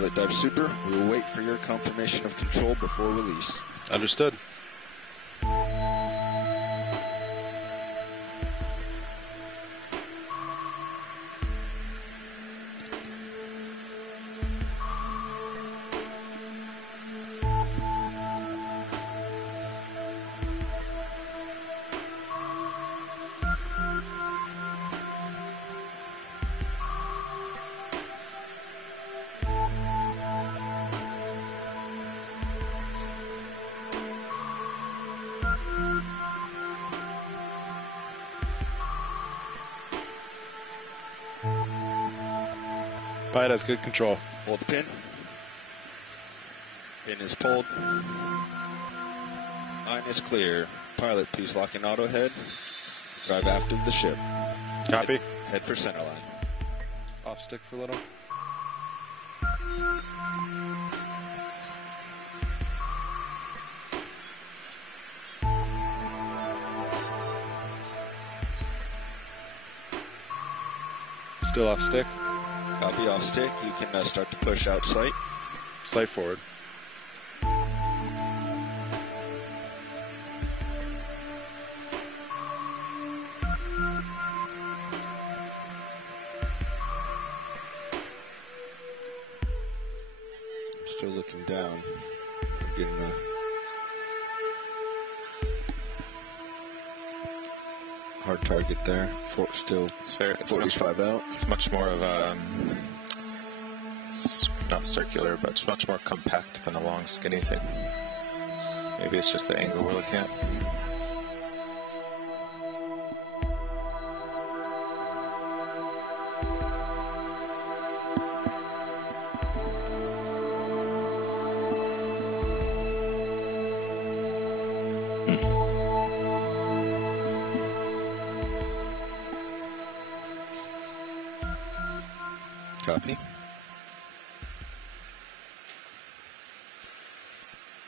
Pilot Dive Super. We will wait for your confirmation of control before release. Understood. Pilot has good control. Hold the pin. Pin is pulled. Line is clear. Pilot, please lock in auto head. Drive aft of the ship. Copy. Head for center line. Off stick for a little. Still off stick. Copy, off stick. You can start to push out sight. Sight forward. I'm still looking down. I'm getting a hard target there. Still it's fair. It's 45 out. It's much more of a, not circular, but it's much more compact than a long skinny thing. Maybe it's just the angle we're looking at. Copy.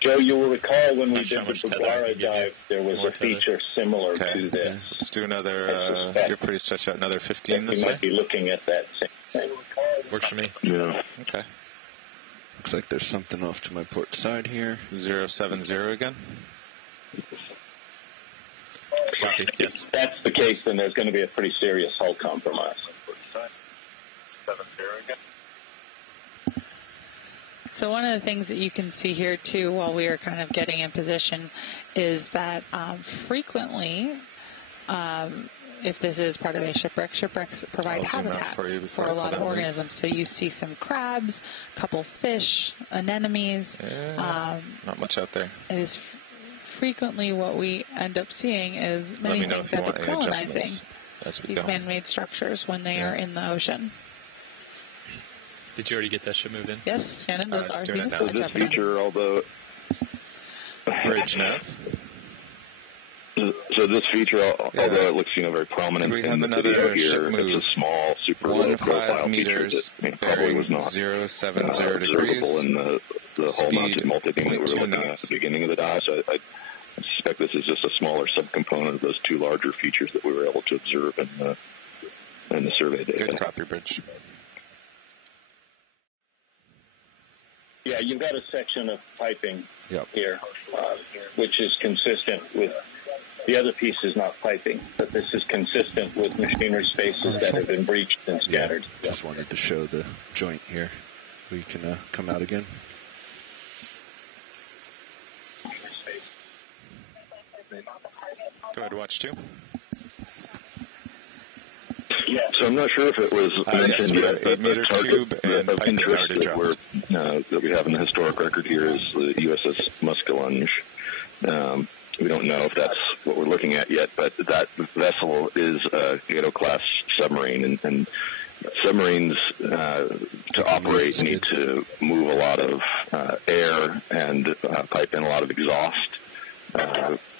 Joe, you will recall when we did the Bugara dive, there was a feature similar to this. Let's do another, you're pretty stretched out, another 15 this way? You might be looking at that same thing. Works for me. Yeah. Okay. Looks like there's something off to my port side here. 070 again. Copy. Yes. If that's the case, then there's going to be a pretty serious hull compromise. 70 again. So one of the things that you can see here too while we are kind of getting in position is that frequently, if this is part of a shipwreck, shipwrecks provide habitat for a lot of organisms. So you see some crabs, a couple fish, anemones. Not much out there. It is frequently what we end up seeing is many things end up colonizing these man-made structures when they are in the ocean. Did you already get that ship moved in? Yes, Shannon does. So this feature, although bridge nav. So this feature, although it looks very prominent in the video here, it's a small, super low profile meters, feature that probably was not 070 degrees in the hull-mounted multi-beam that we were looking at the beginning of the dive. So I suspect this is just a smaller subcomponent of those two larger features that we were able to observe in the survey data. Good copy, bridge. Yeah, you've got a section of piping here, which is consistent with the other piece is not piping, but this is consistent with machinery spaces that have been breached and scattered. Just wanted to show the joint here. We can come out again. Go ahead, watch 2. Yeah, so I'm not sure if it was mentioned yet, but the target of interest that we have in the historic record here is the USS Muskallunge. We don't know if that's what we're looking at yet, but that vessel is a Gato-class submarine, and submarines to operate need to move a lot of air and pipe in a lot of exhaust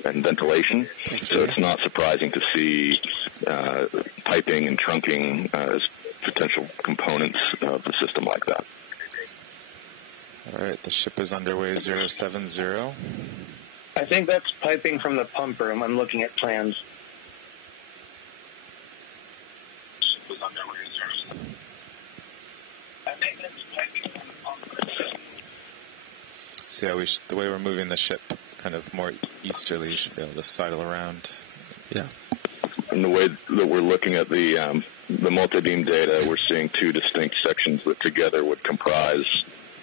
and ventilation. So it's not surprising to see piping and trunking as potential components of the system like that. All right, the ship is underway 070. I think that's piping from the pump room. I'm looking at plans. See how the way we're moving the ship kind of more easterly, you should be able to sidle around. Yeah. And the way that we're looking at the multi-beam data, we're seeing two distinct sections that together would comprise,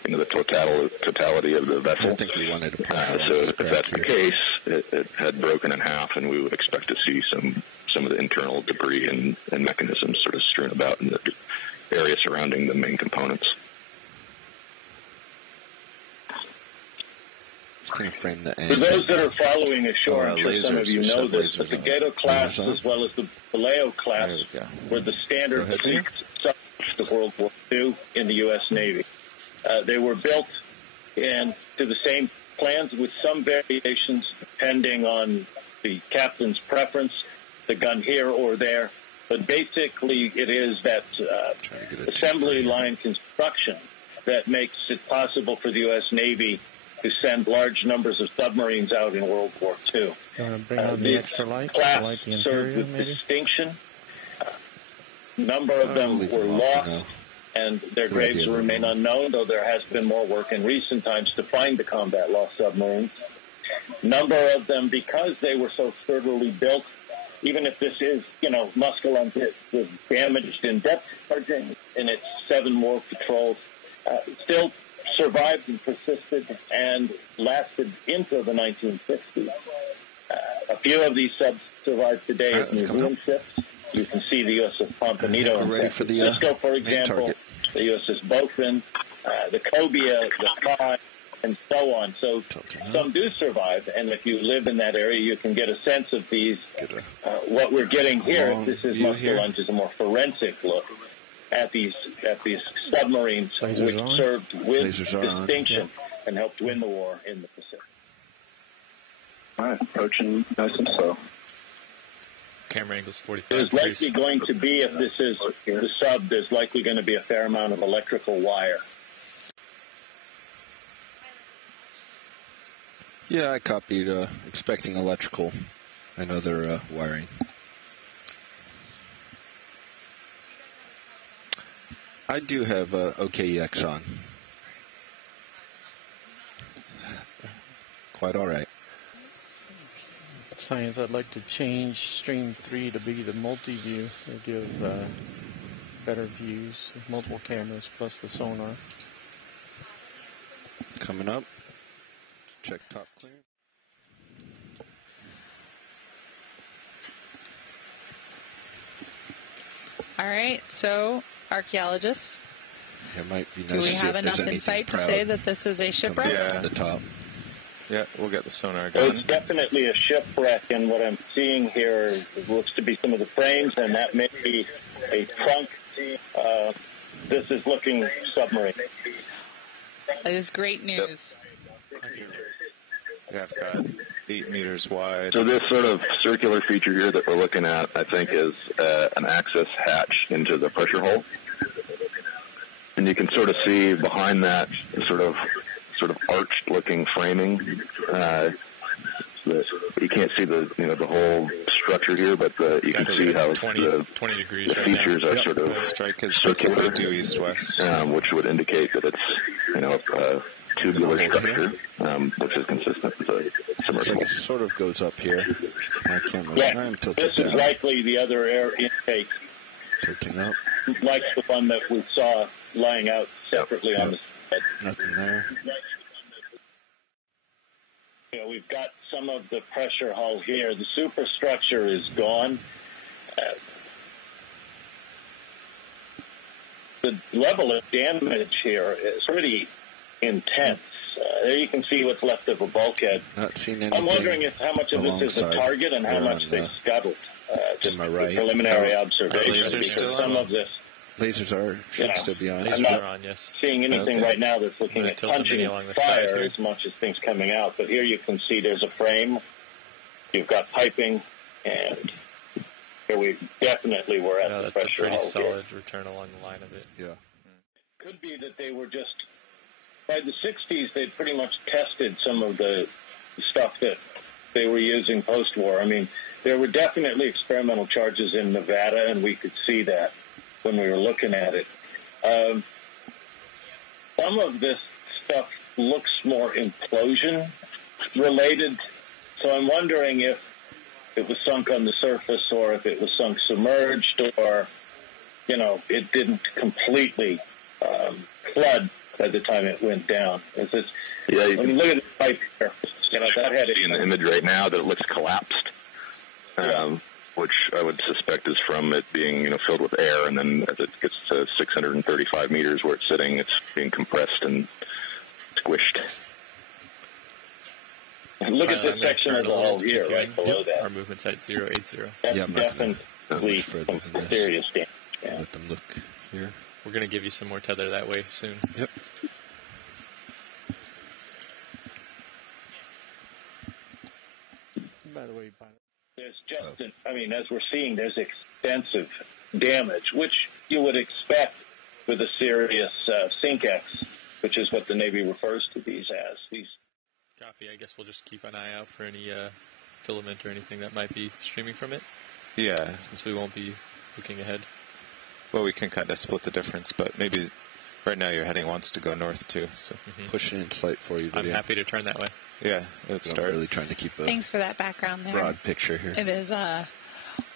the totality of the vessel. I think we wanted to point so if that's the case, it had broken in half, and we would expect to see some of the internal debris and mechanisms sort of strewn about in the area surrounding the main components. Can you frame the For those that are following ashore, I'm sure some of you know this, but the Gato-class as well as the McLeod-class were the standard fleet subs of World War II in the U.S. Navy. They were built to the same plans with some variations depending on the captain's preference, the gun here or there. But basically it is that assembly line construction that makes it possible for the U.S. Navy to send large numbers of submarines out in World War II. You want to bring on the extra light? Class Light the served interior, with maybe? distinction. A number of them were lost, and their graves remain unknown, though there has been more work in recent times to find the combat lost submarines. Number of them, because they were so sturdily built, even if this is, Muskallunge was damaged in depth charging in its 7 war patrols, still survived and persisted and lasted into the 1960s. A few of these subs survive today as museum ships. You can see the USS Pompanito in San Francisco, for example, the USS Beaufort, the Cobia, the Pi, and so on. So some do survive, and if you live in that area, you can get a sense of these. What we're getting here, if this is Muskallunge, is a more forensic look at these submarines, which served with distinction and helped win the war in the Pacific. All right, approaching nice and slow. Camera angle's 45 There's degrees. likely going to be, if this is the sub, there's likely going to be a fair amount of electrical wire. Yeah, I copied, expecting electrical and other wiring. I do have OKEX on. Quite all right. Science, I'd like to change stream 3 to be the multi-view to give better views with multiple cameras plus the sonar. Coming up. Check top clear. All right, so archaeologists, It might be nice do we to see have if there's enough anything insight to proud say that this is a shipwreck? at the top. Yeah, we'll get the sonar So going. it's definitely a shipwreck, and what I'm seeing here looks to be some of the frames, and that may be a trunk. This is looking submarine. That is great news. Yeah, I've got 8 meters wide. So this sort of circular feature here that we're looking at, I think, is an access hatch into the pressure hull. And you can sort of see behind that sort of arched-looking framing. You can't see the whole structure here, but you can see how 20 degrees the right features now. are sort of Strike is circular, due east-west. which would indicate that it's a tubular structure, which is consistent with a submersible. It sort of goes up here. My camera. Yeah, I'm tilted this is down. likely the other air intake, Tilting up. like the one that we saw lying out separately on the side. Nothing there. We've got some of the pressure hull here. The superstructure is gone. The level of damage here is pretty intense. There you can see what's left of a bulkhead. Not seen anything. I'm wondering how much of this is a target and how much they scuttled. Just my right. preliminary Are observation. lasers Because still some on? of this, Lasers should still be on. I'm They're not on, yes. seeing anything right now that's looking gonna at tilt the punching mini along the side fire here. as much as things coming out. But here you can see there's a frame. You've got piping, and here we definitely were at No, the that's a pressure pretty hull here. solid return along the line of it. Yeah. Could be that they were just, by the 60s, they'd pretty much tested some of the stuff that they were using post-war. I mean, there were definitely experimental charges in Nevada, and we could see that when we were looking at it. some of this stuff looks more implosion related. So I'm wondering if it was sunk on the surface or if it was sunk submerged or, it didn't completely flood by the time it went down. When you look at the pipe here, that had in the image right now that it looks collapsed, which I would suspect is from it being, filled with air, and then as it gets to 635 meters where it's sitting, it's being compressed and squished. Look at this section as a whole here, right below that. Our movement's at 080. That's I'm not definitely further than this. serious damage. Yeah. Let them look here. We're going to give you some more tether that way soon. Yep. By the way, There's just, as we're seeing, there's extensive damage, which you would expect with a serious SINK-X, which is what the Navy refers to these as. Copy. I guess we'll just keep an eye out for any filament or anything that might be streaming from it. Yeah. Since we won't be looking ahead. Well, we can kind of split the difference, but maybe right now your heading wants to go north too. So pushing in sight for you. I'm happy to turn that way. Yeah, let's start. I'm really trying to keep a Thanks for that background there. broad picture here. It is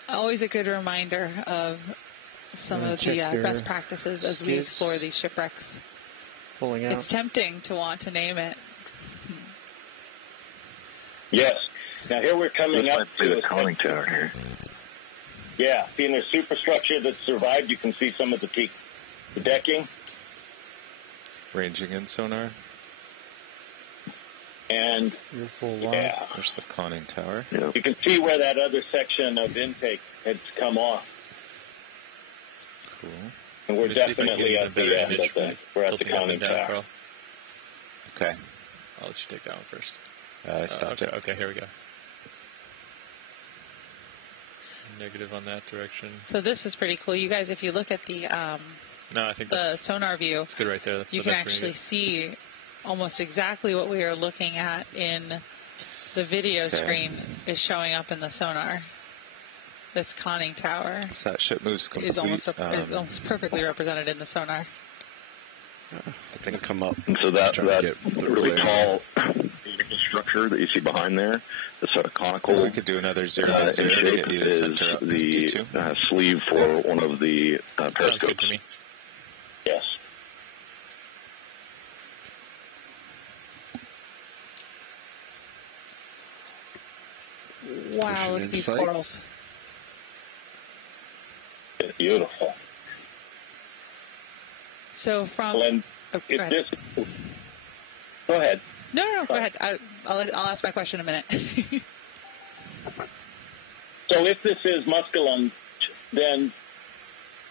always a good reminder of some of the best practices as we explore these shipwrecks. Pulling out. It's tempting to want to name it. Yes. Now here we're coming up to the conning tower here. Yeah, seeing the superstructure that survived, you can see some of the decking. Ranging in sonar. And there's the conning tower. Yeah. You can see where that other section of intake had come off. Cool. And we're definitely at the end. We're at the conning tower. Okay. I'll let you take that one first. I stopped it. Okay, here we go. Negative on that direction. So this is pretty cool. You guys, if you look at the no, I think the sonar view, it's good right there. That's you can actually see almost exactly what we are looking at in the video screen is showing up in the sonar. This conning tower so that ship moves complete, is almost perfectly represented in the sonar. I think it'll come up. And so that really tall structure that you see behind there, the sort of conical. We could do another 0 to 0 to get you to center up the sleeve for one of the periscopes. Sounds good to me. Yes. Wow, look at these corals. It's beautiful. So from... go ahead. No, go ahead. I'll ask my question in a minute. So if this is Muskallunge, then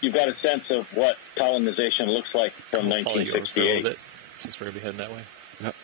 you've got a sense of what colonization looks like from 1968. Since we're going to be heading that way. Yep.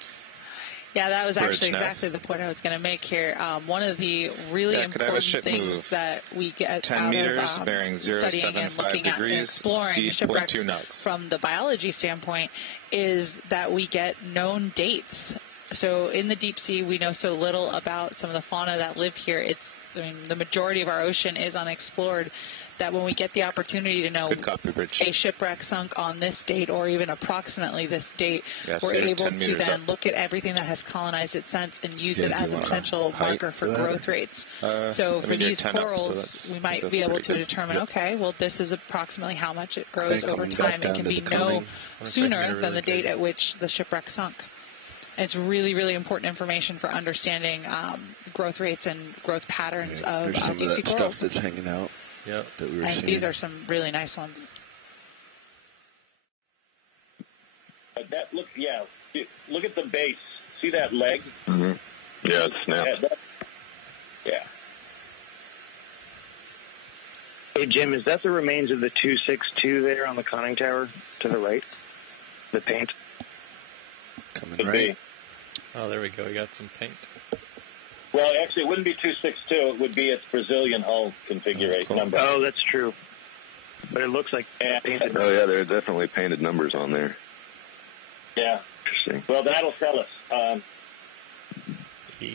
Yeah, that was actually exactly the point I was going to make here. One of the really important things that we get 10 out meters, of bearing studying and looking at and exploring shipwrecks knots. From the biology standpoint is that we get known dates. So in the deep sea, we know so little about some of the fauna that live here. The majority of our ocean is unexplored. That when we get the opportunity to know a shipwreck sunk on this date or even approximately this date, we're able to then look at everything that has colonized it since and use it as a potential marker for growth rates. So for these corals, we might be able to determine, okay, well, this is approximately how much it grows over time. It can be no sooner than the date at which the shipwreck sunk. And it's really, really important information for understanding growth rates and growth patterns of deep sea corals. Stuff that's hanging out. Yep. That we were and seeing. These are some really nice ones. But look at the base. See that leg? Mm-hmm. Yeah, it's snapped. Yeah. Hey, Jim, is that the remains of the 262 there on the conning tower to the right? The paint? Coming right. Oh, there we go. We got some paint. Well, actually, it wouldn't be 262. It would be its Brazilian hull configuration number. Oh, that's true. But it looks like painted. Oh, yeah, there are definitely painted numbers on there. Yeah. Interesting. Well, that'll tell us.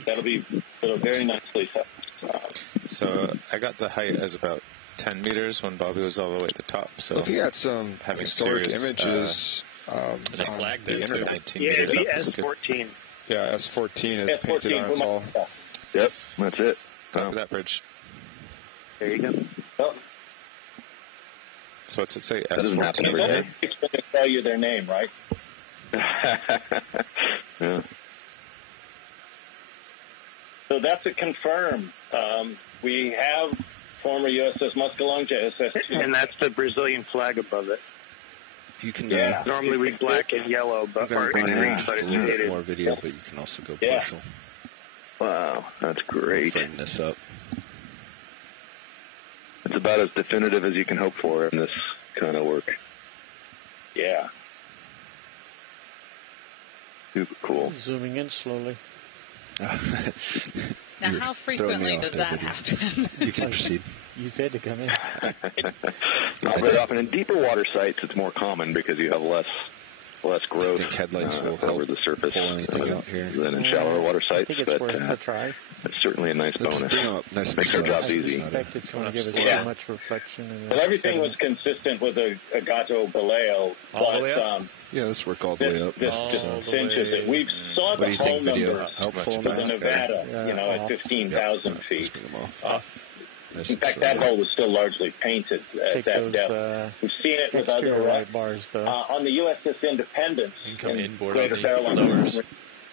That'll be very nicely set. So I got the height as about 10 meters when Bobby was all the way at the top. So looking at some historic images There's a flag the there, too. internet. Yeah, the S14. Yeah, S14 is painted on its wall. Yep, that's it. Copy that, Bridge. There you go. Oh, So what's it say? That doesn't happen S14? every day. it's going to tell you their name, right? Yeah. So that's a confirm. We have former USS Muskallunge, SS262. And that's the Brazilian flag above it. You can Yeah. Normally we black and yellow, but or bring green, just but a it's little bit shaded. more video, but you can also go Yeah. partial. Wow, that's great. Frame this up. It's about as definitive as you can hope for in this kind of work. Yeah. Super cool. Zooming in slowly. Now, how frequently does that happen? You can proceed. You said to come in. Not very often. In deeper water sites, it's more common because you have less growth think headlights will help over the surface pull anything out here? than in shallower water I sites. think it's But worth a try. it's certainly a nice Let's bonus. bring them up nice and Makes our slow. jobs I easy. suspect it's going to give us Yeah. so much reflection. In Well, everything was consistent with a Gato-Baleo, All the way but up? Yeah, let's work all the way up. this All the cinches it. way. We saw What do the you hull think, video? numbers Helpful for the enough? Nevada, Yeah, at 15,000 Let's feet. bring them off. Off. Nice In and fact, that slow. hull was still largely painted at Take that those depth. We've seen it with exterior other light bars, though. on the USS Independence You can come in inboard Greater on the Fairlawn, lowers.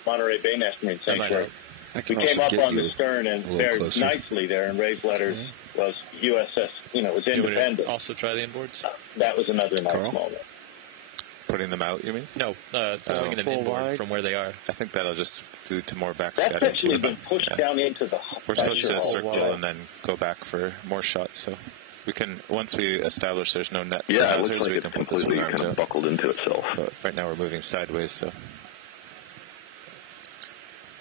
Monterey Bay National Marine That might Sanctuary. help. I We can came also up get on you the stern and a little very closer. nicely there in raised letters was USS, it was You want Independence. to also try the inboards? That was another nice Carl? moment. Putting them out, you mean? No, swinging an Full inboard wide? from where they are. I think that'll just lead to more That's backscattering. actually been pushed Yeah. down into the We're supposed to hull. circle wide. and then go back for more shots, so we can, once we establish there's no nets or Yeah, it hazards, looks like we it's can put the swing completely arms kind of out. buckled into itself. But right now we're moving sideways, so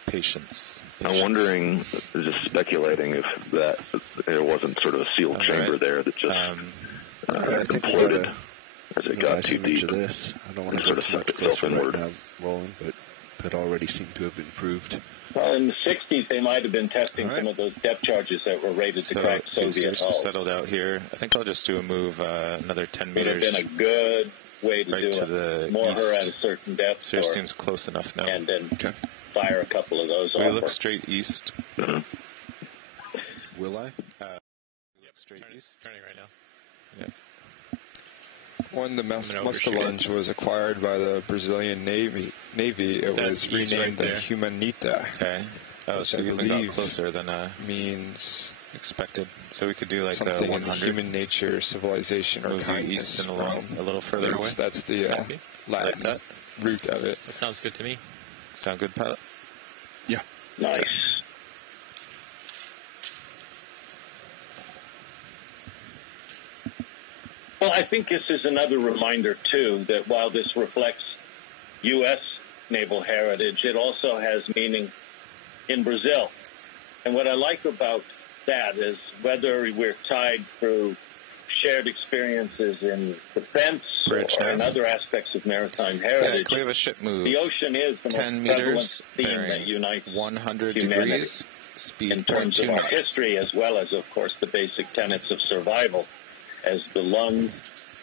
patience. I'm wondering, just speculating, if that there wasn't sort of a sealed All chamber right. there that just I think we imploded gotta as it get a got nice too image deep. of this. I don't want and to go sort of too much suck itself closer right inward. now, rolling, but it already seemed to have improved. Well, in the 60s, they might have been testing All right. some of those depth charges that were rated to So crack it seems Soviet to hulls. settled out here. I think I'll just do a move another 10 Would have meters. been a good way to Right do to it. the More east. her at a certain depth, So it seems close enough now. and then Okay. fire a couple of those We off. look straight east. Will I? Look straight east. Turning right now. When the I'm gonna Muskallunge was acquired by the Brazilian Navy, it That's was east renamed right the there. Humaitá. Okay. Oh, Which so I we even got believe closer than means expected. So we could do like something in 100. human nature, civilization, or Move you kindness. east and along a little further away. That's the Copy. Latin Like that? root of it. That sounds good to me. Sound good, pilot? Yeah. Nice. Well, I think this is another reminder, too, that while this reflects U.S. naval heritage, it also has meaning in Brazil. And what I like about that is whether we're tied through shared experiences in defense Bridge or in now. other aspects of maritime Yeah, heritage, can we have a ship move? the ocean is the 10 most prevalent meters, theme that bearing unites 100 humanity degrees, speed in terms 0.2 of our knots. history, as well as, of course, the basic tenets of survival as the lung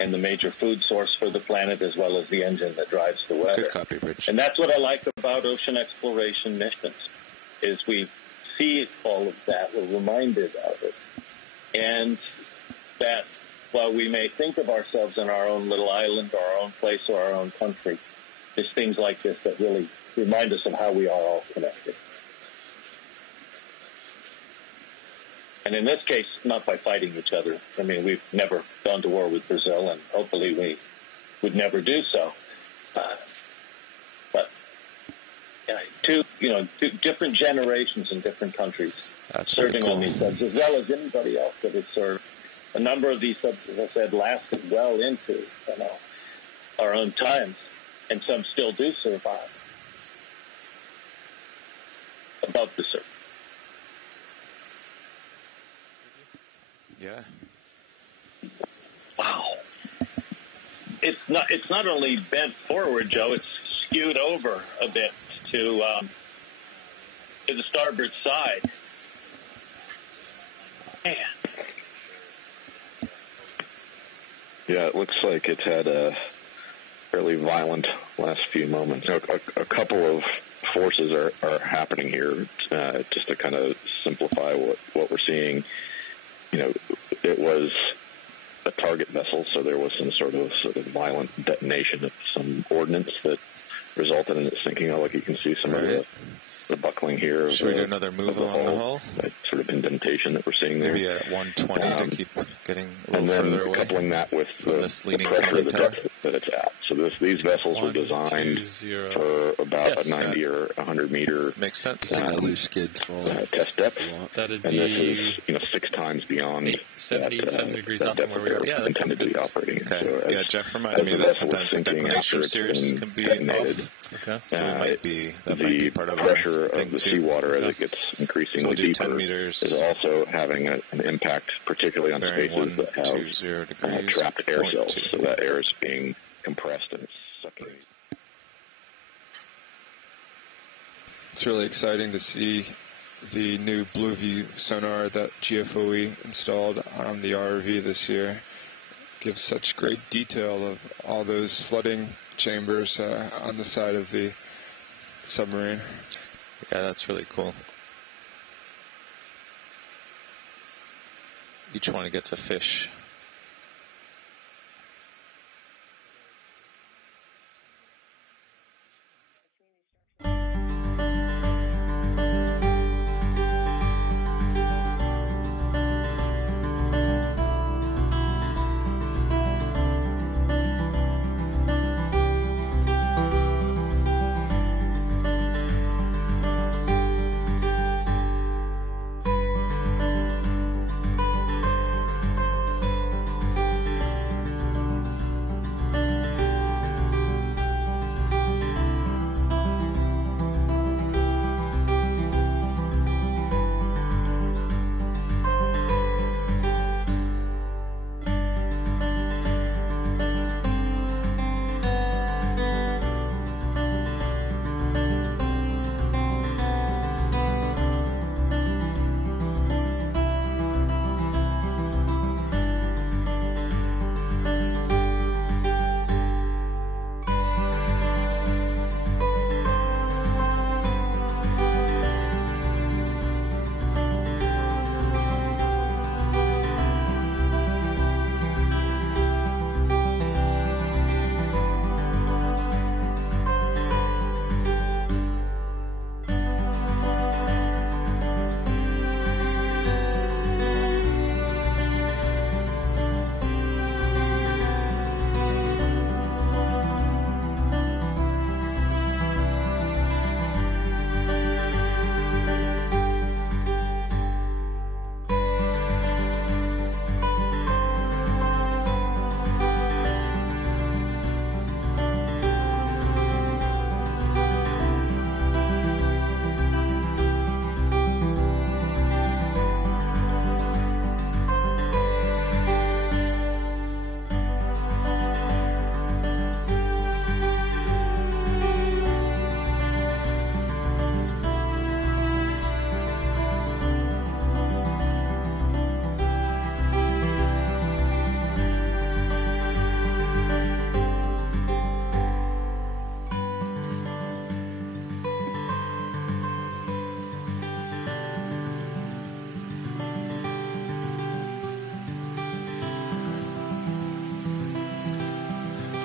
and the major food source for the planet, as well as the engine that drives the weather. Good copy, Bridge. And that's what I like about ocean exploration missions, is we see all of that, we're reminded of it, and that while we may think of ourselves in our own little island or our own place or our own country, there's things like this that really remind us of how we are all connected. And in this case, not by fighting each other. I mean, we've never gone to war with Brazil, and hopefully we would never do so. But two different generations in different countries That's serving pretty on cool. these subs, as well as anybody else that has served. A number of these subs, as I said, lasted well into our own times, and some still do survive above the surface. Yeah. Wow. It's not only bent forward, Joe, it's skewed over a bit to the starboard side. Man. Yeah, it looks like it's had a fairly violent last few moments. A couple of forces are happening here. Just to kind of simplify what we're seeing, it was a target vessel, so there was some sort of violent detonation of some ordnance that resulted in it sinking. Like you can see some of the buckling here. Should we do another move along the hull? That sort of indentation that we're seeing there. Maybe at 120 to keep getting a little and then further away. Coupling that with the pressure, the depth that it's at. So these vessels were designed for about a 90 or 100 meter. Makes sense. Loose skids. Test depth. That'd and be this is 6 times beyond 77 degrees off from where we are. Yeah, that's intended to be operating. Okay. So yeah, Jeff reminded me that sometimes the declination series can be off. Okay. So it might be part of the pressure of the seawater as it gets increasingly deeper 10 meters. Is also having an impact, particularly on spaces that have trapped air cells. So that air is being compressed and it's sucking. It's really exciting to see the new Blue View sonar that GFOE installed on the ROV this year. It gives such great detail of all those flooding chambers on the side of the submarine. Yeah, that's really cool. Each one gets a fish.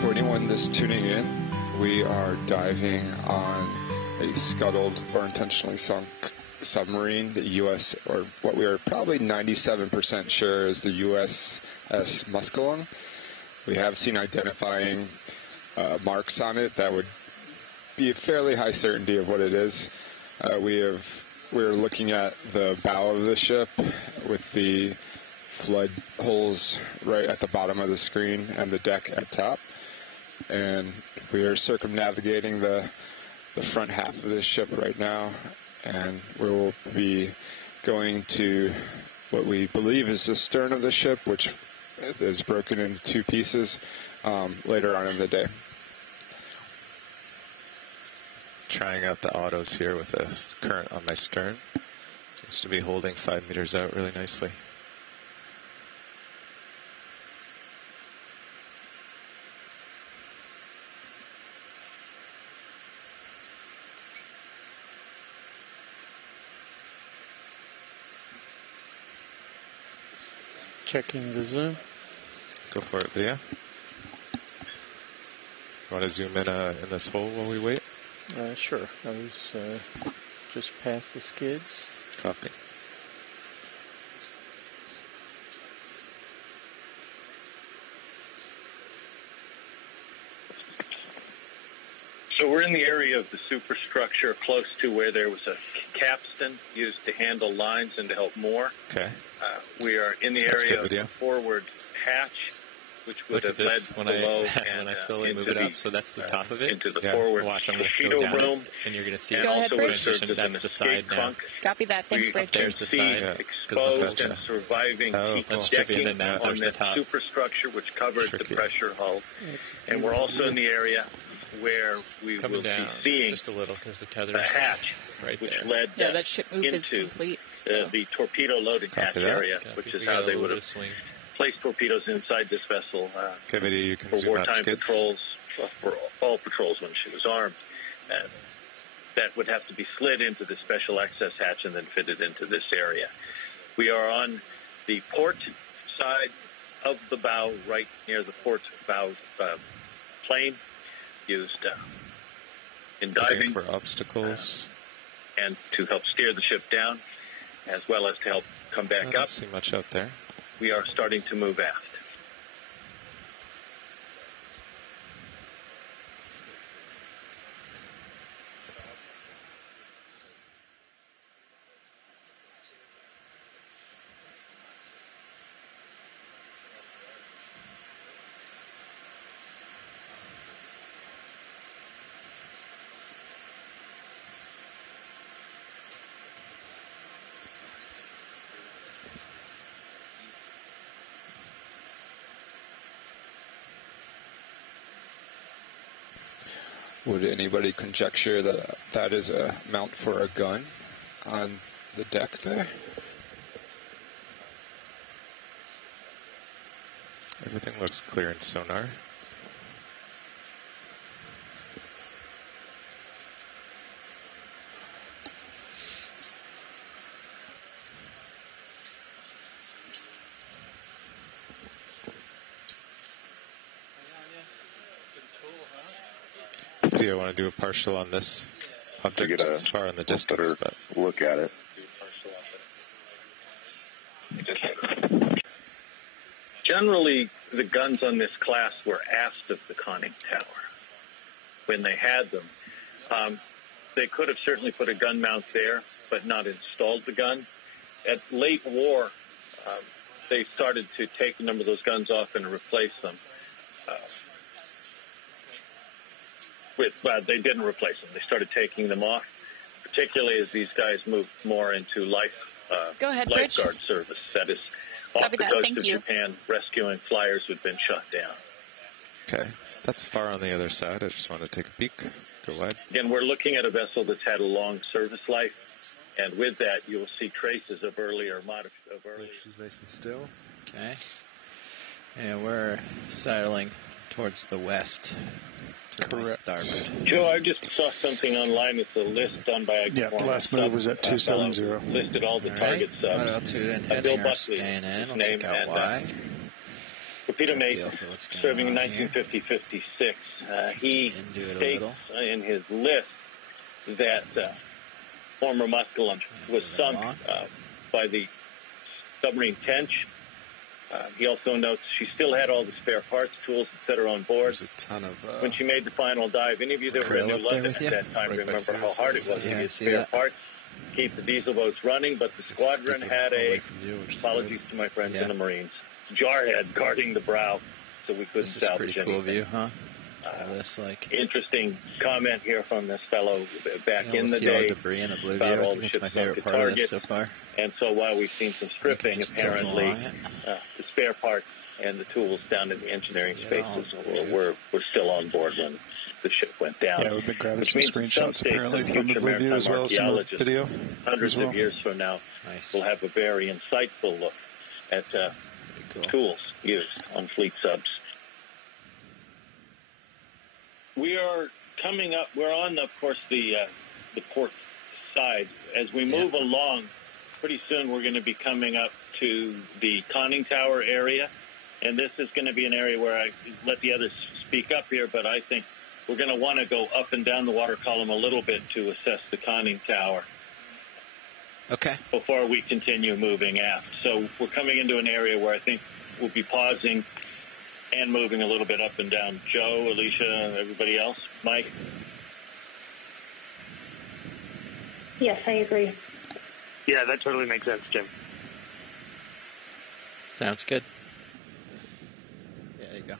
For anyone just tuning in, we are diving on a scuttled or intentionally sunk submarine, the U.S., or what we are probably 97% sure is the USS Muskallunge. We have seen identifying marks on it that would be a fairly high certainty of what it is. We're looking at the bow of the ship with the flood holes right at the bottom of the screen and the deck at top. And we are circumnavigating the front half of this ship right now, and we will be going to what we believe is the stern of the ship, which is broken into 2 pieces later on in the day. Trying out the autos here with the current on my stern. Seems to be holding 5 meters out really nicely. Checking the zoom. Go for it, Leah. You want to zoom in this hole while we wait? Sure. I was just past the skids. Copy. So we're in the area of the superstructure close to where there was a capstan used to handle lines and to help moor. Okay. We are in the area of the forward hatch, which would have led below when I slowly move it up. So that's the top of it. Into the forward watch, I'm going to go down room, and you're going to see and also transition. That's the side now. Copy that. Thanks, Bridge. There's the side. Exposed and surviving decking on the superstructure, which covers the pressure hull. And we're also in the area where we will be seeing just a little because the tether is hatch, right which there. led that ship move is into complete, the torpedo loading hatch area, which is how they would have placed torpedoes inside this vessel you can for wartime patrols, for all patrols when she was armed. That would have to be slid into the special access hatch and then fitted into this area. We are on the port side of the bow, right near the port bow plane, used in diving for obstacles and to help steer the ship down, as well as to help come back up. I don't see much out there. We are starting to move aft. Would anybody conjecture that that is a mount for a gun on the deck there? Everything looks clear in sonar. Do you want to do a partial on this object? It's far in the distance, but look at it. Generally, the guns on this class were aft of the conning tower when they had them. They could have certainly put a gun mount there, but not installed the gun. At late war, they started to take a number of those guns off and replace them. They didn't replace them. They started taking them off, particularly as these guys moved more into lifeguard service. That is, off the coast of Japan, rescuing flyers who had been shot down. Okay, that's far on the other side. I just want to take a peek. Go ahead. Again, we're looking at a vessel that's had a long service life, and with that, you'll see traces of earlier She's nice and still. Okay, and we're settling towards the west. Correct. Joe, I just saw something online. It's a list done by the last move was at 270. Listed all the targets. What altitude and heading are staying in. We'll take out Y. Torpedo mate, serving in 1950-56. He states in his list that former Muskallunge was sunk by the submarine Tench. He also notes she still had all the spare parts, tools, etc. on board. There's a ton of when she made the final dive. Any of you that were in New London at that time remember how hard it was to get spare parts, keep the diesel boats running, but the squadron had apologies to my friends in the Marines, jarhead guarding the brow, so we couldn't salvage anything. This is pretty cool view, huh? Interesting comment here from this fellow back in the day debris in the blue about view. all the ships my favorite part of this so far. And so while we've seen some stripping, apparently the spare parts and the tools down in the engineering spaces were still on board when the ship went down. Yeah, we've been grabbing some screenshots apparently from the blue view as well as some video. Hundreds of years from now, we'll have a very insightful look at tools used on fleet subs. We are coming up. We're on, of course, the port side. As we move along, pretty soon we're going to be coming up to the conning tower area. And this is going to be an area where I let the others speak up here, but I think we're going to want to go up and down the water column a little bit to assess the conning tower. Okay. Before we continue moving aft. So we're coming into an area where I think we'll be pausing and moving a little bit up and down. Joe, Alicia, everybody else? Mike? Yes, I agree. Yeah, that totally makes sense, Jim. Sounds good. Yeah, there you go.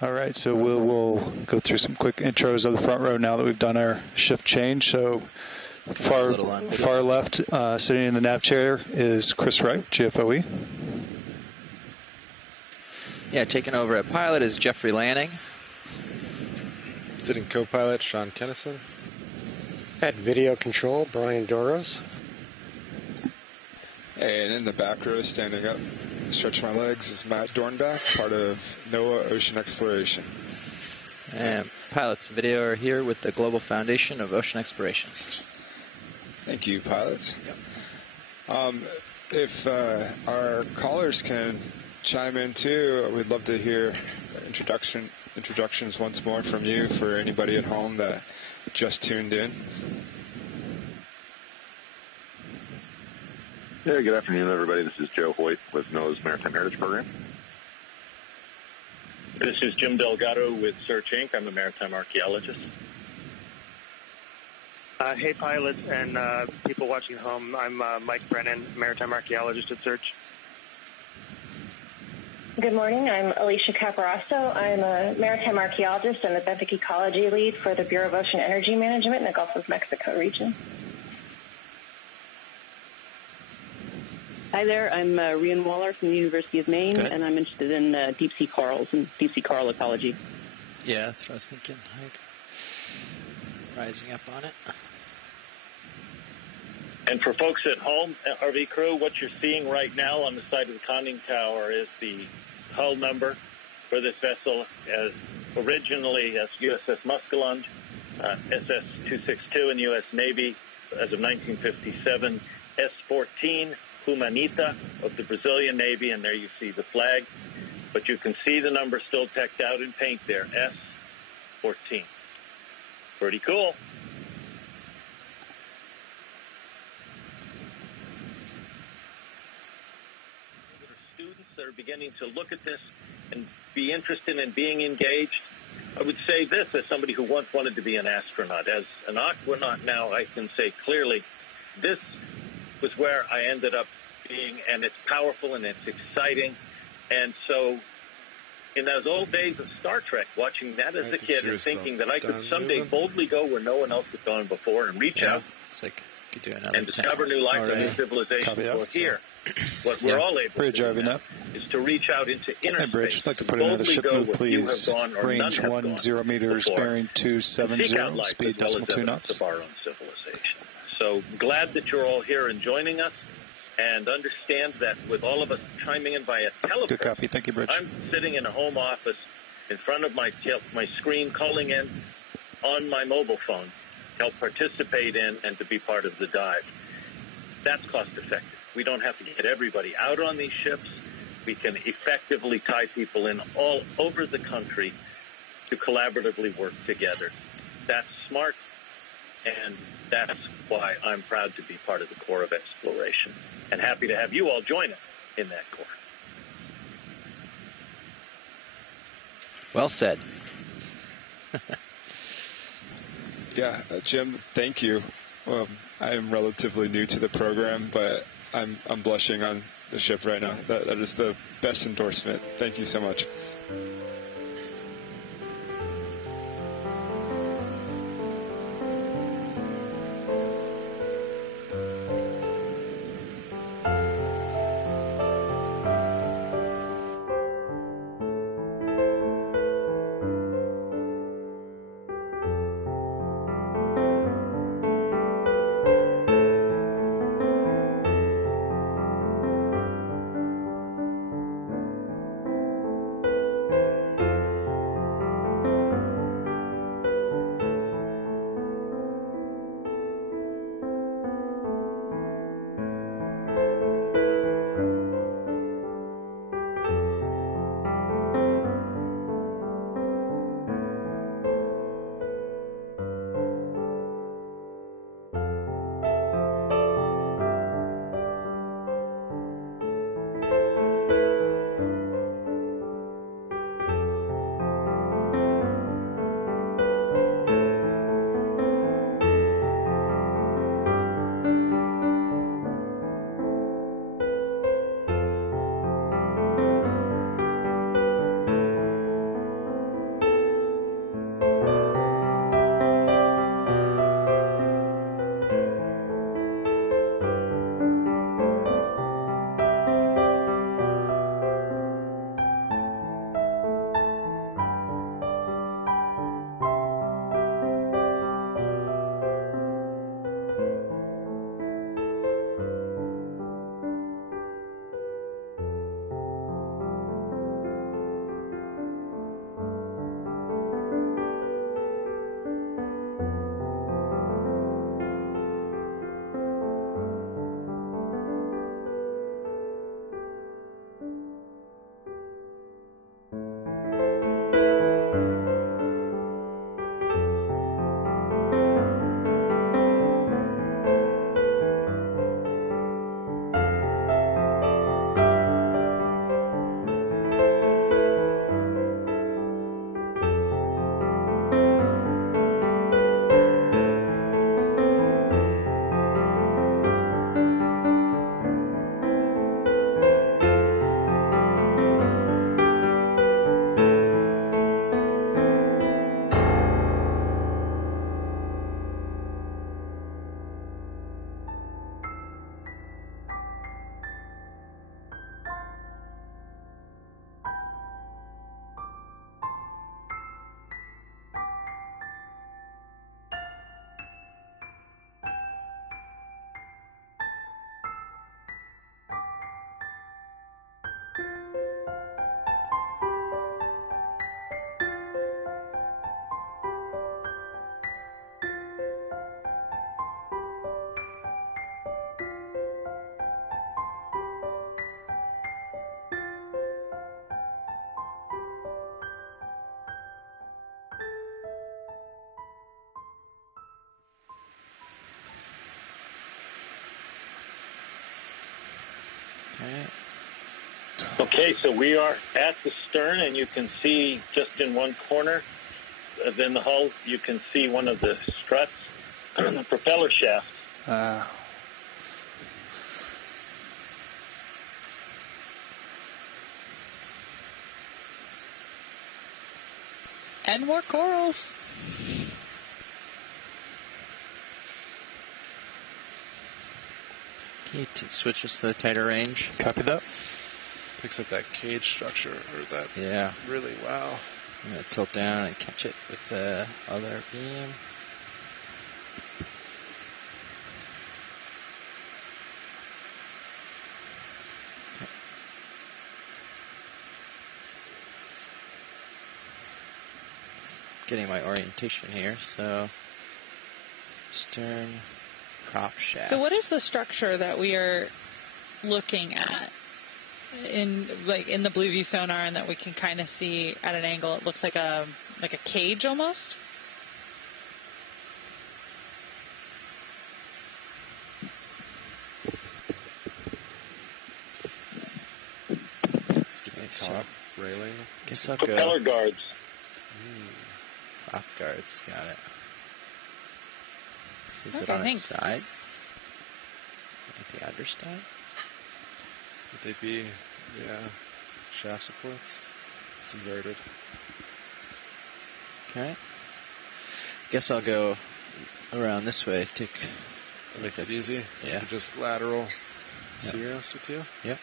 All right, so we'll go through some quick intros of the front row now that we've done our shift change. So far left, sitting in the nav chair is Chris Wright, GFOE. Yeah, taking over at pilot is Jeffrey Lanning. Sitting co-pilot, Sean Kennison. At video control, Brian Doros. And in the back row, standing up, stretch my legs, is Matt Dornbach, part of NOAA Ocean Exploration. And pilots and video are here with the Global Foundation of Ocean Exploration. Thank you, pilots. Yep. If our callers can chime in too, we'd love to hear introductions once more from you for anybody at home that just tuned in. Yeah, good afternoon, everybody. This is Joe Hoyt with NOAA's Maritime Heritage Program. This is Jim Delgado with Search Inc. I'm a maritime archaeologist. Hey, pilots and people watching at home. I'm Mike Brennan, maritime archaeologist at Search. Good morning. I'm Alicia Caparasto. I'm a maritime archaeologist and the benthic ecology lead for the Bureau of Ocean Energy Management in the Gulf of Mexico region. Hi there. I'm Rian Waller from the University of Maine, and I'm interested in deep-sea corals and deep-sea coral ecology. Yeah, that's what I was thinking. Rising up on it. And for folks at home, RV crew, what you're seeing right now on the side of the conning tower is the hull number for this vessel, as originally as USS Muskallunge, SS262 in the U.S. Navy as of 1957, S14 Humaitá of the Brazilian Navy, and there you see the flag. But you can see the number still teched out in paint there, S14. Pretty cool. That are beginning to look at this and be interested in being engaged. I would say this as somebody who once wanted to be an astronaut. As an aquanaut now, I can say clearly this was where I ended up being, and it's powerful and it's exciting. And so in those old days of Star Trek, watching that as a kid and thinking that I could someday boldly go where no one else had gone before and reach out and discover new life and new civilizations. Well, here, what we're all able to do now is to reach out into inner Bridge, space. I'd like to put another ship move, please. Range 10 meters, bearing 270, speed decimal 2 knots. Of our own civilization. So glad that you're all here and joining us, and understand that with all of us chiming in via telephone. Good copy. Thank you, Bridge. I'm sitting in a home office in front of my screen, calling in on my mobile phone, help participate in and to be part of the dive. That's cost effective. We don't have to get everybody out on these ships. We can effectively tie people in all over the country to collaboratively work together. That's smart, and that's why I'm proud to be part of the Corps of Exploration, and happy to have you all join us in that Corps. Well said. Yeah, Jim, thank you. I am relatively new to the program, but I'm blushing on the ship right now. That is the best endorsement. Thank you so much. Okay, so we are at the stern, and you can see just in one corner in the hull, you can see one of the struts, the propeller shaft. And more corals. Okay, switch us to the tighter range. Copy that. Picks up that cage structure, or that really wow. I'm going to tilt down and catch it with the other beam. Getting my orientation here, so stern prop shaft. So what is the structure that we are looking at in the blue view sonar, and that we can kind of see at an angle? It looks like a cage almost. Let's give me a top railing. Guess I'll Propeller go. guards. Prop guards, got it. So is it Okay, on thanks. its side? At the underside? Would they be, shaft supports? It's inverted. Okay. Guess I'll go around this way. That makes it easy. Yeah. You just lateral Sirius with you? Yep.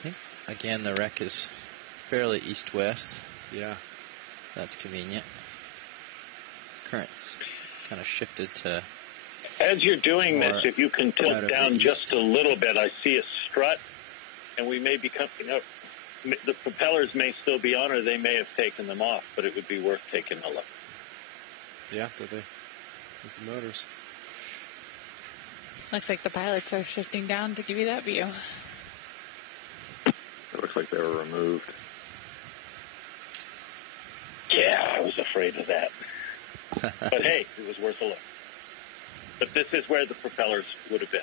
I think, again, the wreck is fairly east-west. Yeah. So that's convenient. Current's kind of shifted to... As you're doing this, if you can tilt down just a little bit, I see a strut, and we may be coming up. The propellers may still be on, or they may have taken them off, but it would be worth taking a look. Yeah, there's the motors. Looks like the pilots are shifting down to give you that view. It looks like they were removed. Yeah, I was afraid of that. But hey, it was worth a look. But this is where the propellers would have been.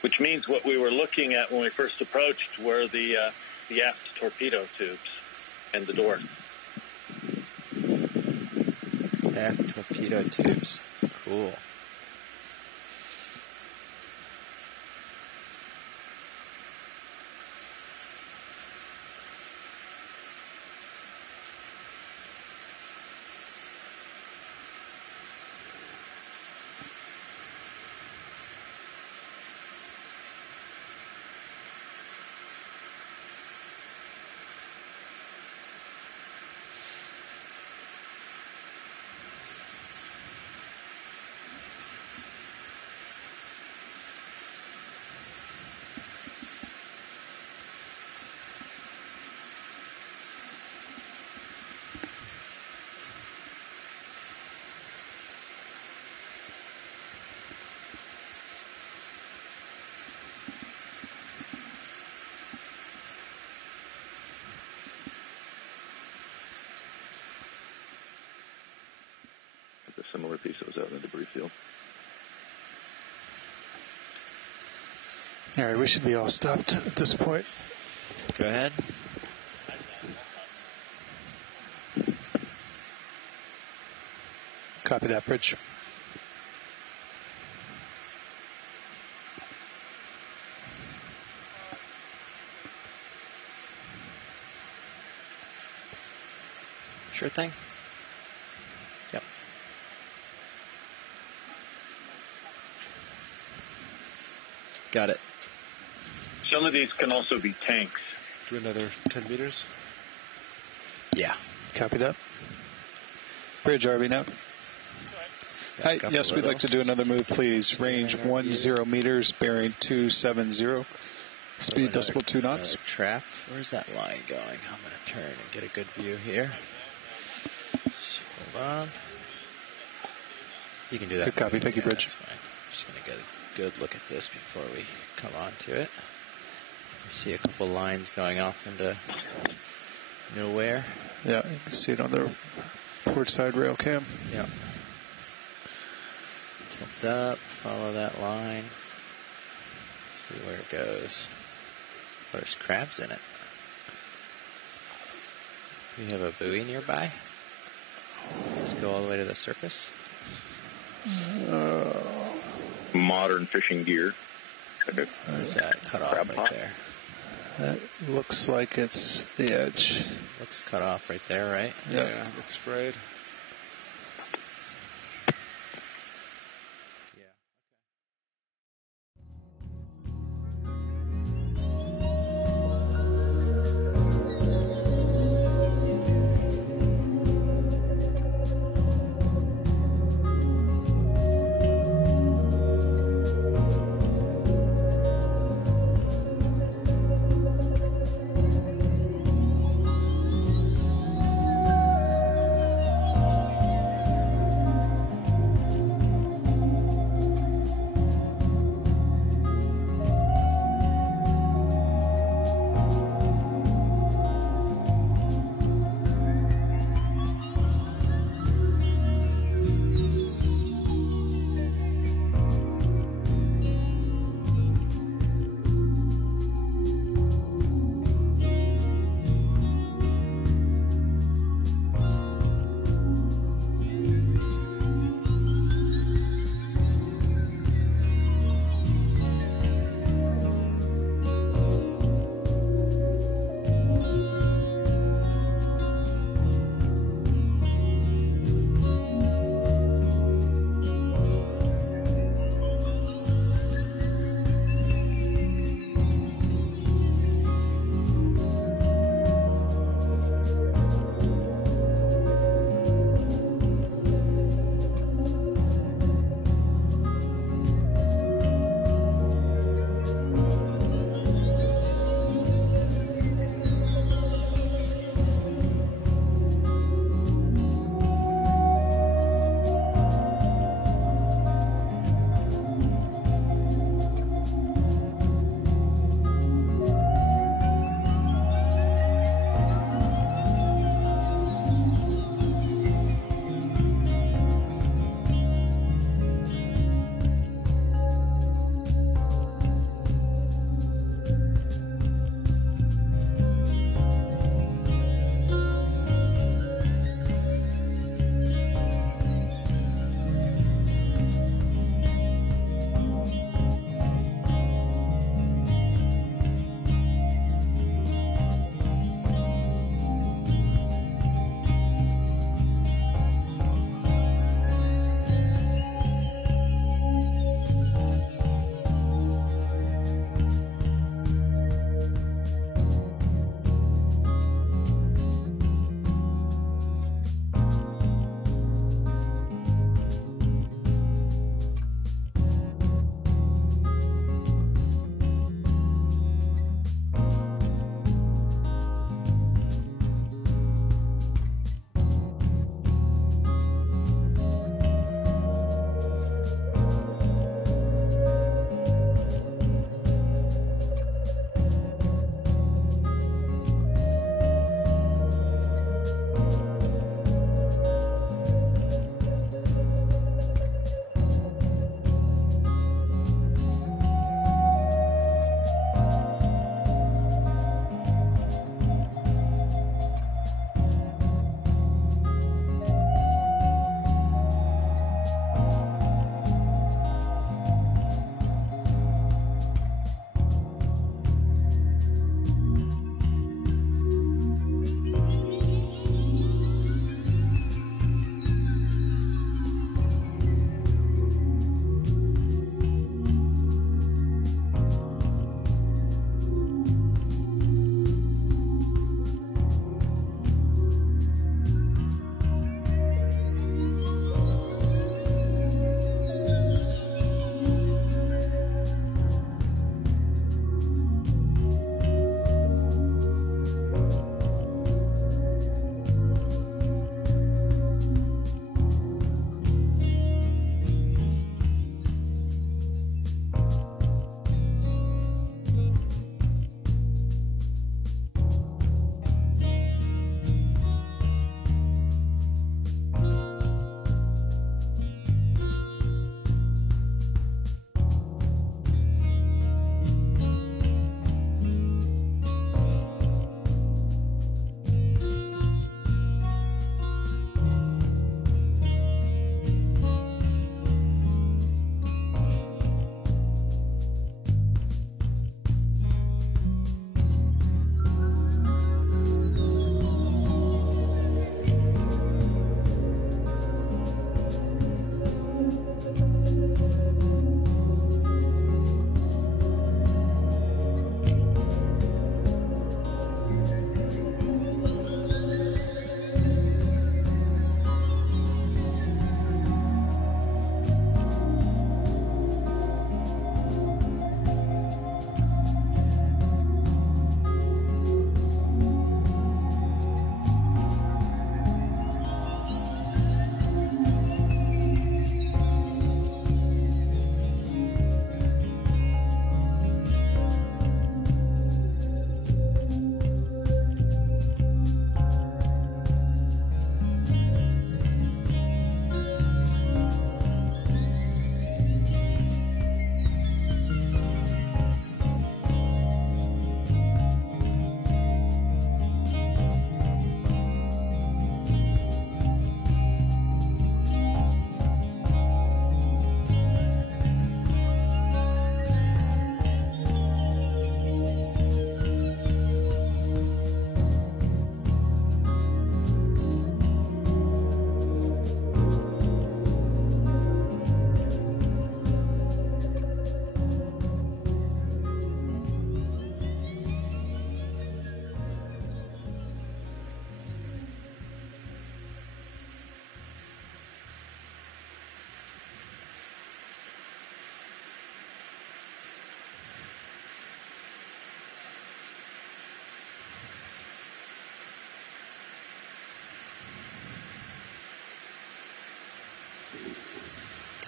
Which means what we were looking at when we first approached were the aft torpedo tubes and the door. Aft torpedo tubes. Cool. A similar piece that was out in the debris field. All right, we should be all stopped at this point. Go ahead. Copy that, Bridge. Sure thing. Yep. Got it. Some of these can also be tanks. Do another 10 meters? Yeah. Copy that. Bridge, RV now. Hi, yes, we'd like to do another move, please. Range 10 meters, bearing 270. Speed decimal 2 knots. Trap. Where's that line going? I'm going to turn and get a good view here. So, hold on. You can do that. Good copy. Thank you, Bridge. That's fine. I'm just going to get a good look at this before we come on to it. I see a couple lines going off into nowhere. Yeah, you can see it on the port side rail cam. Yep. Tilt up, follow that line. See where it goes. There's crabs in it. We have a buoy nearby. Does this go all the way to the surface? Modern fishing gear. Where's that cut off right there? That looks like it's the edge. Looks cut off right there, right? Yeah, it's frayed.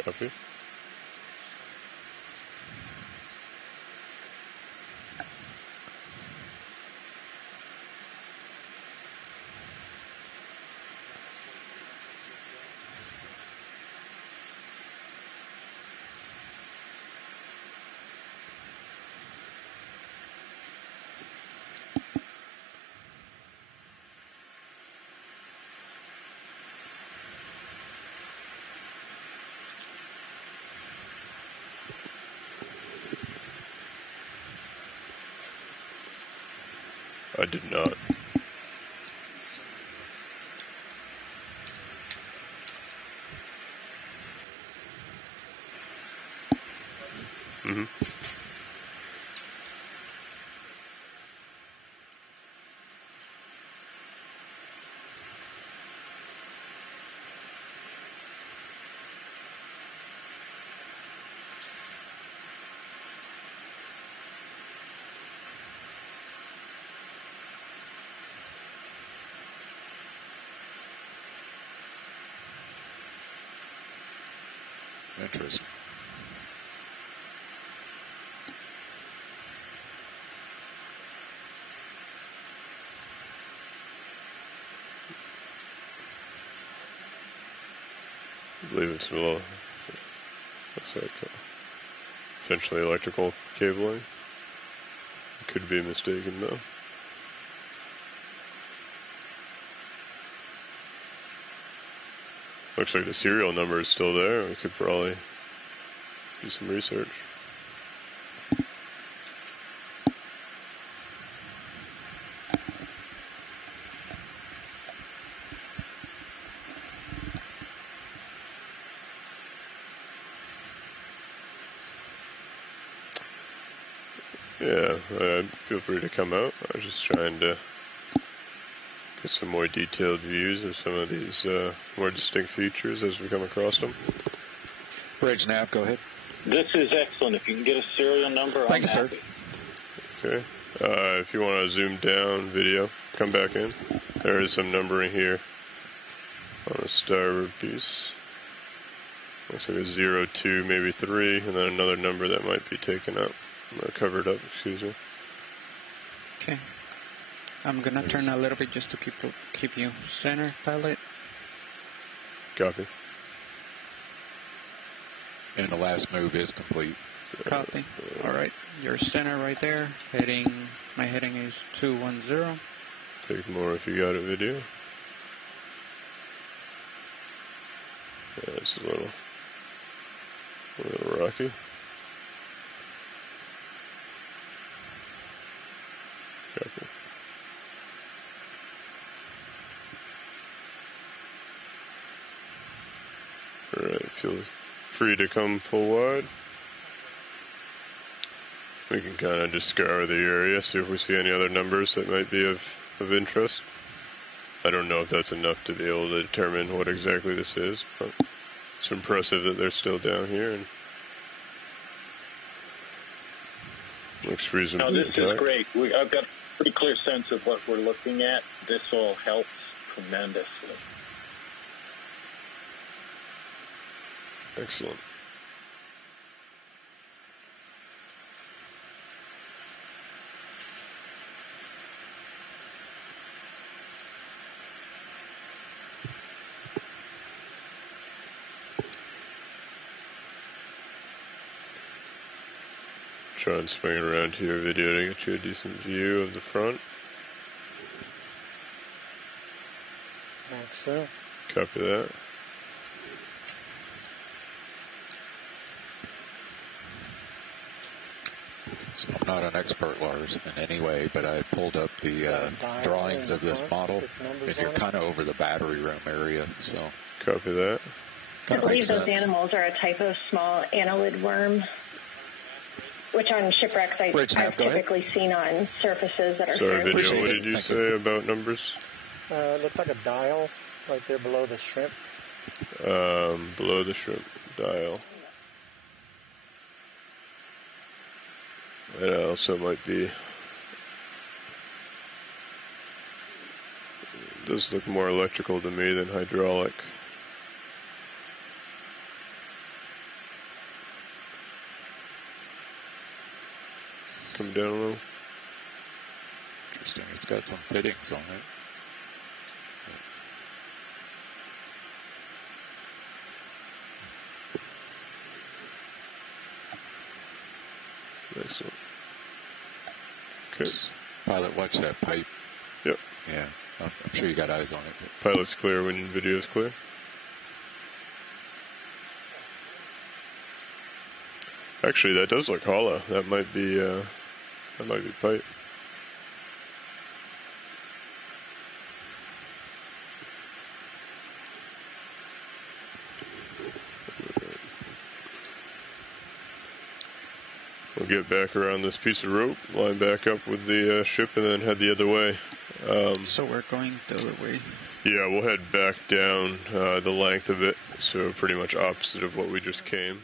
Copy. I did not. Mm-hmm. Interesting. I believe it's a little, looks like potentially electrical cabling. Could be mistaken though. Looks like the serial number is still there. We could probably do some research. Yeah, feel free to come out. I was just trying to get some more detailed views of some of these more distinct features as we come across them. Bridge nav, go ahead. This is excellent. If you can get a serial number, Thank you, happy. Sir. Okay. If you want to zoom down video, come back in. There is some numbering here on the starboard piece. Looks like a 0, 2, maybe 3, and then another number that might be taken up, or covered up, excuse me. Okay. I'm gonna turn a little bit just to keep you center, pilot. Copy. And the last move is complete. Copy. All right, your center right there. My heading is 210. Take more if you got it, video. Yeah, it's a little rocky. Copy. Alright, feel free to come full wide. We can kind of just scour the area, see if we see any other numbers that might be of interest. I don't know if that's enough to be able to determine what exactly this is, but it's impressive that they're still down here and looks reasonable. No, this is great. I've got a pretty clear sense of what we're looking at. This all helps tremendously. Excellent. Try and swing around to your video to get you a decent view of the front. Like so. Copy that. So I'm not an expert, Lars, in any way, but I pulled up the drawings of this model, and you're kind of over the battery room area, so. Copy that. I believe those animals are a type of small annelid worm, which on shipwrecks I've typically seen on surfaces that are Sorry, fairly video, what did you say about numbers? It looks like a dial right there below the shrimp. Below the shrimp dial. It also might be. It does look more electrical to me than hydraulic. come down a little. Interesting. It's got some fittings on it. Excellent. Okay. Pilot, watch that pipe. Yep. Yeah, I'm sure you got eyes on it. Pilot's clear when video's clear. Actually, that does look hollow. That might be pipe. We'll get back around this piece of rope, line back up with the ship, and then head the other way. So we're going the other way. Yeah, we'll head back down the length of it, so pretty much opposite of what we just came.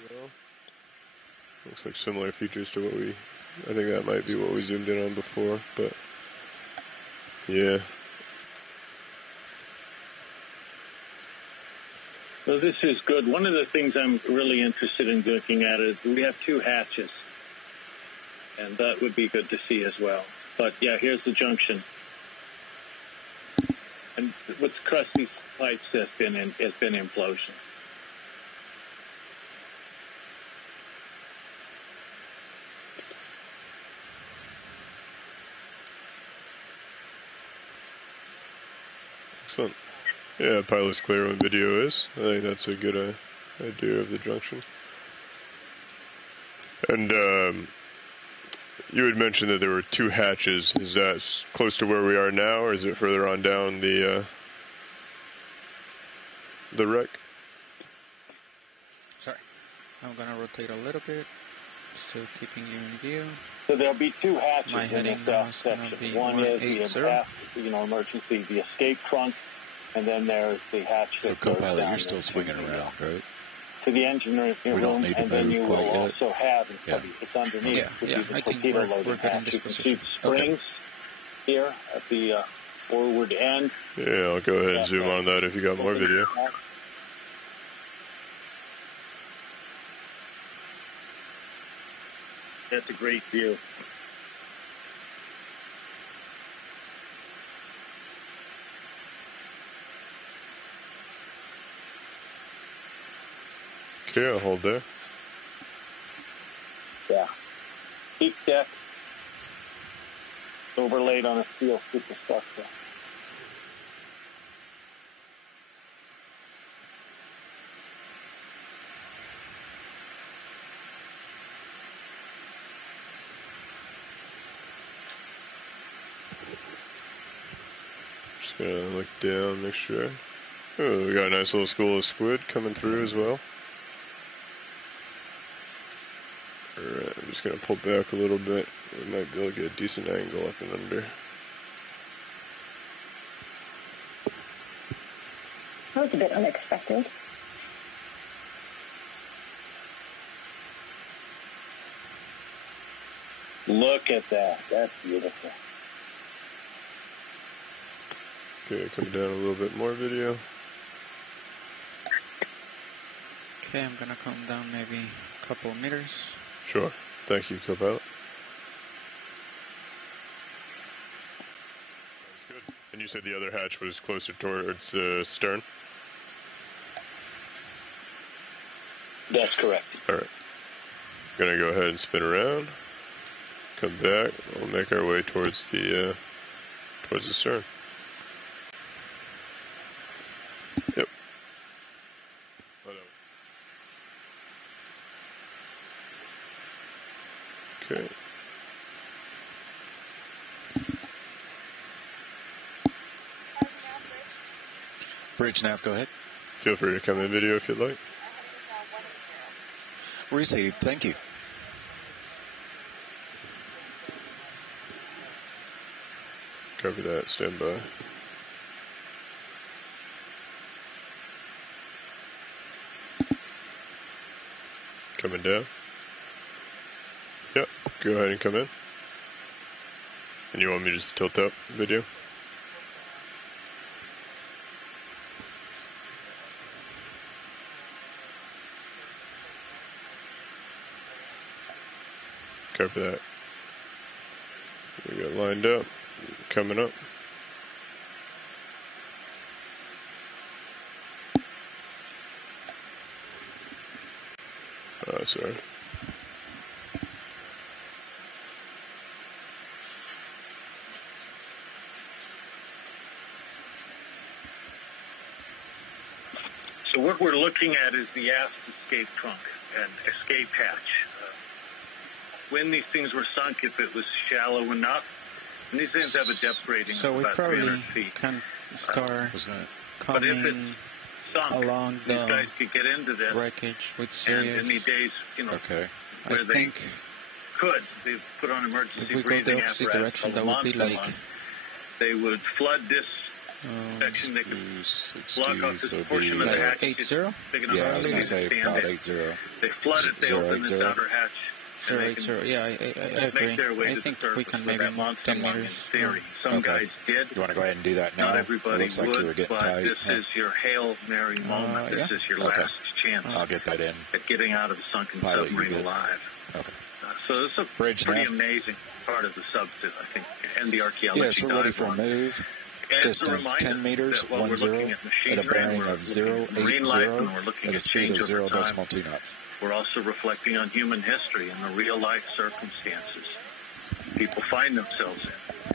Looks like similar features to what I think that might be what we zoomed in on before, but yeah. So this is good. One of the things I'm really interested in looking at is we have 2 hatches, and that would be good to see as well. But yeah, here's the junction. And what's across these pipes has been implosion. Excellent. Yeah, pilot's clear when video is. I think that's a good idea of the junction. And you had mentioned that there were 2 hatches. Is that close to where we are now, or is it further on down the wreck? Sorry. I'm going to rotate a little bit, still keeping you in view. So there'll be 2 hatches My in heading this now is going to section. be One is the 180. emergency, the escape trunk, and then there's the hatch. So, co-pilot, you're still swinging around, right? To the engineering room, We don't need to and then move you will quite yet. also have, it's underneath, Yeah, the I think torpedo we're loading good in hatch. this You can see position. the springs here at the forward end. Yeah, I'll go ahead and zoom on that if you got more video. That's a great view. Okay, I'll hold there. Yeah. Peak deck overlaid on a steel superstructure. Just gonna look down, make sure. Oh, we got a nice little school of squid coming through as well. Alright, I'm just going to pull back a little bit. We might be able to get a decent angle up and under. That was a bit unexpected. Look at that. That's beautiful. Okay, come down a little bit more video. Okay, I'm going to come down maybe a couple of meters. Sure. Thank you, co-pilot. That's good. And you said the other hatch was closer towards the stern? That's correct. All right. Gonna go ahead and spin around. Come back. We'll make our way towards the stern. Yep. Okay. Bridge nav, go ahead. Feel free to come in video if you'd like. Received, thank you. Copy that, stand by. Coming down. Yep, go ahead and come in. And you want me to just tilt up video? Copy that. Find out. Coming up. Sorry. So what we're looking at is the aft escape trunk and escape hatch. When these things were sunk, if it was shallow enough, and these things have a depth rating of about 300 feet. So we probably can start but if it's coming sunk, along these the guys could get into this wreckage with and serious. any days, you know, Okay. where I they think could, they put on emergency if we go breathing the opposite apparatus direction, called that would be monster like lung. They would flood this section. They could block off this portion of the hatch. 8-0? Yeah, I was going to say about 8-0. They flood it. They open this 0-8-0. outer hatch. 0-8-0. Yeah, I agree. Make their way I to think the surface we can with maybe that move monster 10 lung in meters. theory. Some guys did. You want to go ahead and do that now? Not everybody Looks like would, you were getting but tight. this is your Hail Mary moment. This is your last chance I'll get that in. at getting out of the sunken Pilot, submarine you good? alive. Okay. So it's a Bridge pretty nav. amazing part of the substitute, I think, and the archaeology. Yes, we're ready for a dive. move. And it's a Distance reminder 10 meters, that while we're 10, looking at at a machinery, bearing we're of looking at marine life, and we're 0.80 looking at a at speed change of over time. 0.2 knots. We're also reflecting on human history and the real-life circumstances people find themselves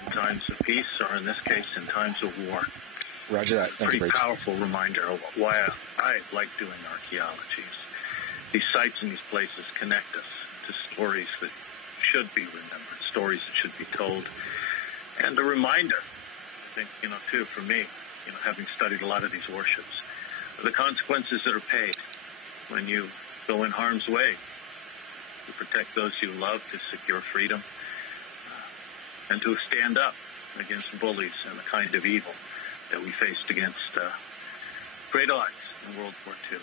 in times of peace, or in this case, in times of war. Roger that. Thank you, Pretty Bridge. powerful reminder of why I like doing archaeology. These sites and these places connect us to stories that should be remembered, stories that should be told, and a reminder, I think, you know, too, for me, you know, having studied a lot of these warships, of the consequences that are paid when you go in harm's way to protect those you love, to secure freedom, and to stand up against bullies and the kind of evil that we faced against great odds in World War II.